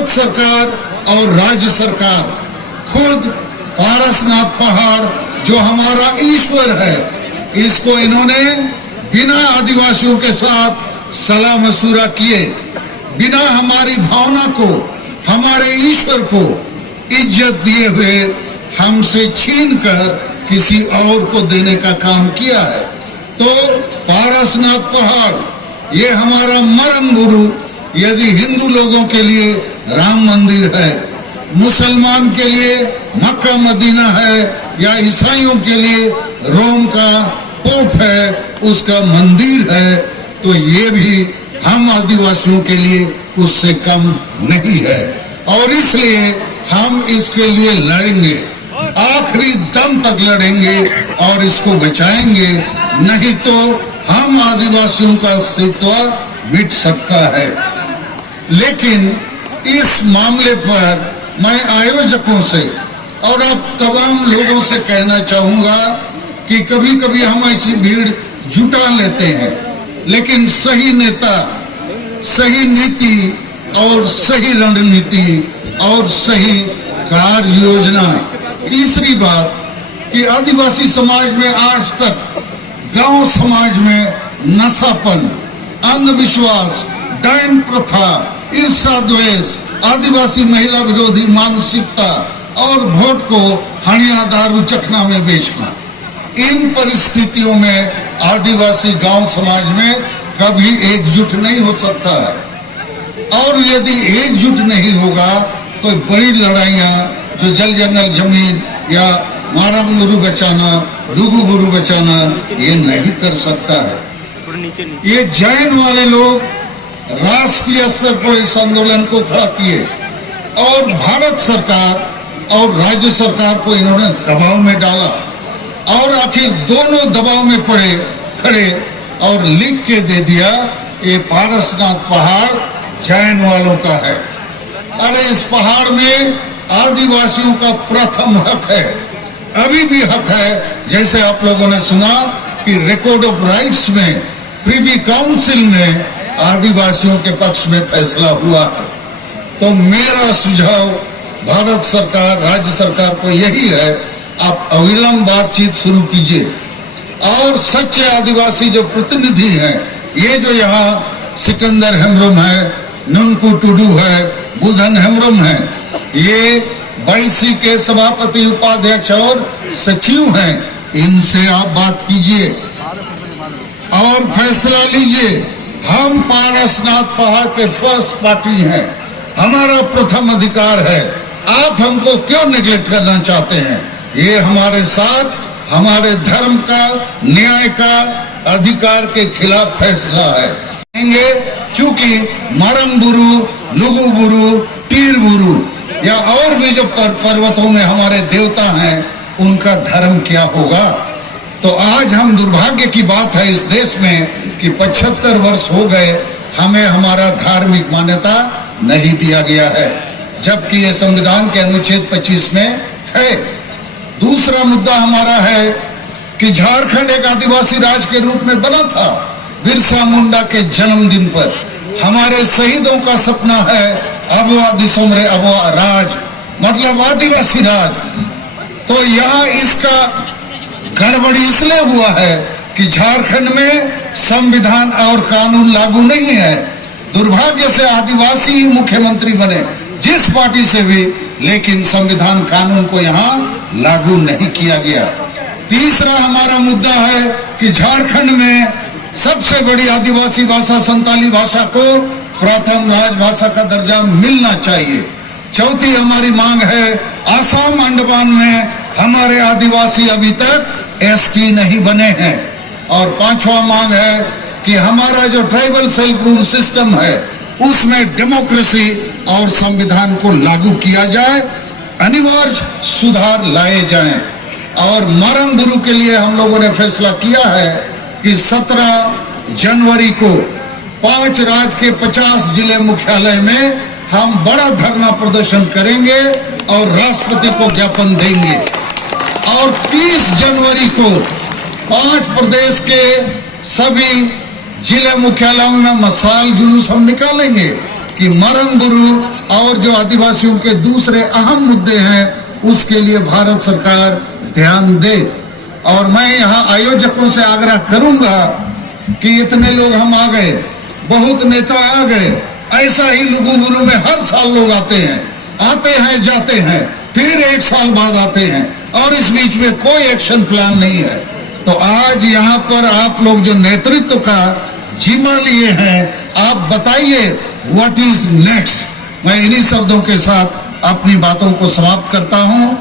भारत सरकार और राज्य सरकार खुद पारसनाथ पहाड़ जो हमारा ईश्वर है, इसको इन्होंने बिना आदिवासियों के साथ सलाह मशूरा किए, बिना हमारी भावना को, हमारे ईश्वर को इज्जत दिए हुए हमसे छीन कर किसी और को देने का काम किया है। तो पारसनाथ पहाड़ ये हमारा मरम गुरु यदि हिंदू लोगों के लिए राम मंदिर है, मुसलमान के लिए मक्का मदीना है, या ईसाइयों के लिए रोम का पोप है, उसका मंदिर है, तो ये भी हम आदिवासियों के लिए उससे कम नहीं है। और इसलिए हम इसके लिए लड़ेंगे, आखिरी दम तक लड़ेंगे और इसको बचाएंगे, नहीं तो हम आदिवासियों का अस्तित्व मिट सकता है। लेकिन इस मामले पर मैं आयोजकों से और अब तमाम लोगों से कहना चाहूंगा कि कभी कभी हम ऐसी भीड़ जुटा लेते हैं, लेकिन सही नेता, सही नीति और सही रणनीति और सही कार्य योजना। तीसरी बात कि आदिवासी समाज में आज तक गांव समाज में नशापन, अंधविश्वास, डायन प्रथा, ईर्ष्या द्वेष, आदिवासी महिला विरोधी मानसिकता और वोट को हणिया दारू चखना में बेचना, इन परिस्थितियों में आदिवासी गांव समाज में कभी एकजुट नहीं हो सकता है। और यदि एकजुट नहीं होगा तो बड़ी लड़ाइयां जो जल जंगल जमीन या मारम गुरु बचाना, लुगु गुरु बचाना, ये नहीं कर सकता है। ये जैन वाले लोग राष्ट्रीय स्तर पर इस आंदोलन को खड़ा किए और भारत सरकार और राज्य सरकार को इन्होंने दबाव में डाला और आखिर दोनों दबाव में पड़े खड़े और लिख के दे दिया ये पारसनाथ पहाड़ जैन वालों का है। अरे इस पहाड़ में आदिवासियों का प्रथम हक है, अभी भी हक है। जैसे आप लोगों ने सुना कि रिकॉर्ड ऑफ राइट्स में प्रिवी काउंसिल में आदिवासियों के पक्ष में फैसला हुआ। तो मेरा सुझाव भारत सरकार, राज्य सरकार को यही है, आप अविलंब बातचीत शुरू कीजिए और सच्चे आदिवासी जो प्रतिनिधि हैं, ये जो यहाँ सिकंदर हेम्ब्रम है, नंकू टुडू है, बुधन हेम्ब्रम है, ये बाईसी के सभापति, उपाध्यक्ष और सचिव हैं, इनसे आप बात कीजिए और फैसला लीजिए। हम पारसनाथ पहाड़ के फर्स्ट पार्टी हैं, हमारा प्रथम अधिकार है, आप हमको क्यों निगलेक्ट करना चाहते हैं? ये हमारे साथ हमारे धर्म का, न्याय का, अधिकार के खिलाफ फैसला है। चूंकि मरम बुरु, लुगु बुरु, टीर बुरु या और भी जो पर्वतों में हमारे देवता हैं, उनका धर्म क्या होगा? तो आज हम दुर्भाग्य की बात है इस देश में कि 75 वर्ष हो गए हमें हमारा धार्मिक मान्यता नहीं दिया गया है, जबकि ये संविधान के अनुच्छेद 25 में है। दूसरा मुद्दा हमारा है कि झारखंड एक आदिवासी राज्य के रूप में बना था बिरसा मुंडा के जन्मदिन पर। हमारे शहीदों का सपना है अबवा दिसोमरे अबवा राज, मतलब आदिवासी राज। तो यहाँ इसका गड़बड़ी इसलिए हुआ है कि झारखंड में संविधान और कानून लागू नहीं है। दुर्भाग्य से आदिवासी ही मुख्यमंत्री बने, जिस पार्टी से भी, लेकिन संविधान कानून को यहाँ लागू नहीं किया गया। तीसरा हमारा मुद्दा है कि झारखंड में सबसे बड़ी आदिवासी भाषा संताली भाषा को प्रथम राजभाषा का दर्जा मिलना चाहिए। चौथी हमारी मांग है, आसाम अंडमान में हमारे आदिवासी अभी तक एसटी नहीं बने हैं। और पांचवा मांग है कि हमारा जो ट्राइबल सेल्फ रूल सिस्टम है उसमें डेमोक्रेसी और संविधान को लागू किया जाए, अनिवार्य सुधार लाए जाएं। और मरम गुरु के लिए हम लोगों ने फैसला किया है कि 17 जनवरी को 5 राज्य के 50 जिले मुख्यालय में हम बड़ा धरना प्रदर्शन करेंगे और राष्ट्रपति को ज्ञापन देंगे। और 30 जनवरी को 5 प्रदेश के सभी जिले मुख्यालयों में मशाल जुलूस हम निकालेंगे कि मरम गुरु और जो आदिवासियों के दूसरे अहम मुद्दे हैं उसके लिए भारत सरकार ध्यान दे। और मैं यहाँ आयोजकों से आग्रह करूंगा कि इतने लोग हम आ गए, बहुत नेता आ गए, ऐसा ही लुगुबुरु में हर साल लोग आते हैं जाते हैं, फिर एक साल बाद आते हैं और इस बीच में कोई एक्शन प्लान नहीं है। तो आज यहाँ पर आप लोग जो नेतृत्व का जिम्मा लिए हैं, आप बताइए व्हाट इज नेक्स्ट। मैं इन्हीं शब्दों के साथ अपनी बातों को समाप्त करता हूँ।